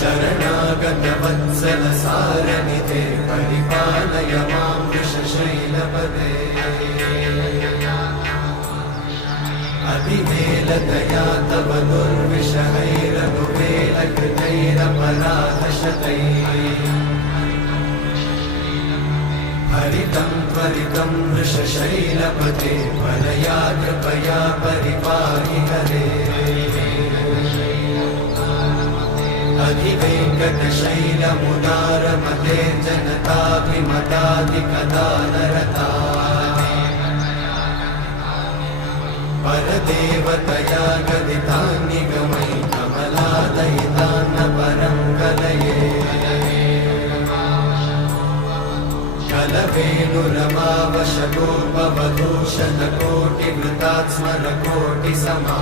शरणागतवत्सल सारनिधे परिपालय मां वृषशैलपदे अतिवेलतया तव दुर्विषहैरनुवेलकृतैरपराधशतैः हरितं त्वरितं वृषशैलपते परया कृपया परिपाहि हरे अधिवेङ्कटशैलमुदारमते जनताभिमताधिकदानरता परदेवतया गदितान्निगमै कमलादयितान्न परं कलये कलवेणुरमावशतोपवधूशतकोटिवृतात् स्मरकोटिसमा